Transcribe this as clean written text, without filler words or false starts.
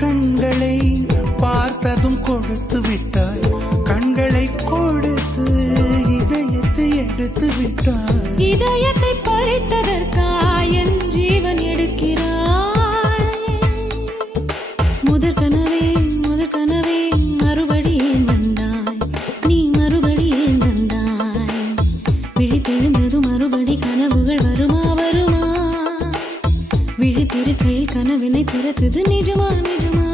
கண்களை பார்த்ததும் கொடுத்து விட்டாய், கண்களை கொடுத்து இதயத்தை எடுத்து விட்டாய். இதயத்தை பறித்ததற்காய் என் ஜீவன் எடுக்கிறாய். முதற் கனவே மறுபடியும் தந்தாய், நீ மறுபடியும் தந்தாய். விழித்தெழுந்ததும் மறுபடி கனவுகள் வருமா வருமா? விழித்திருக்கையில் கனவினை பிறத்தது நிஜமா நிஜமா?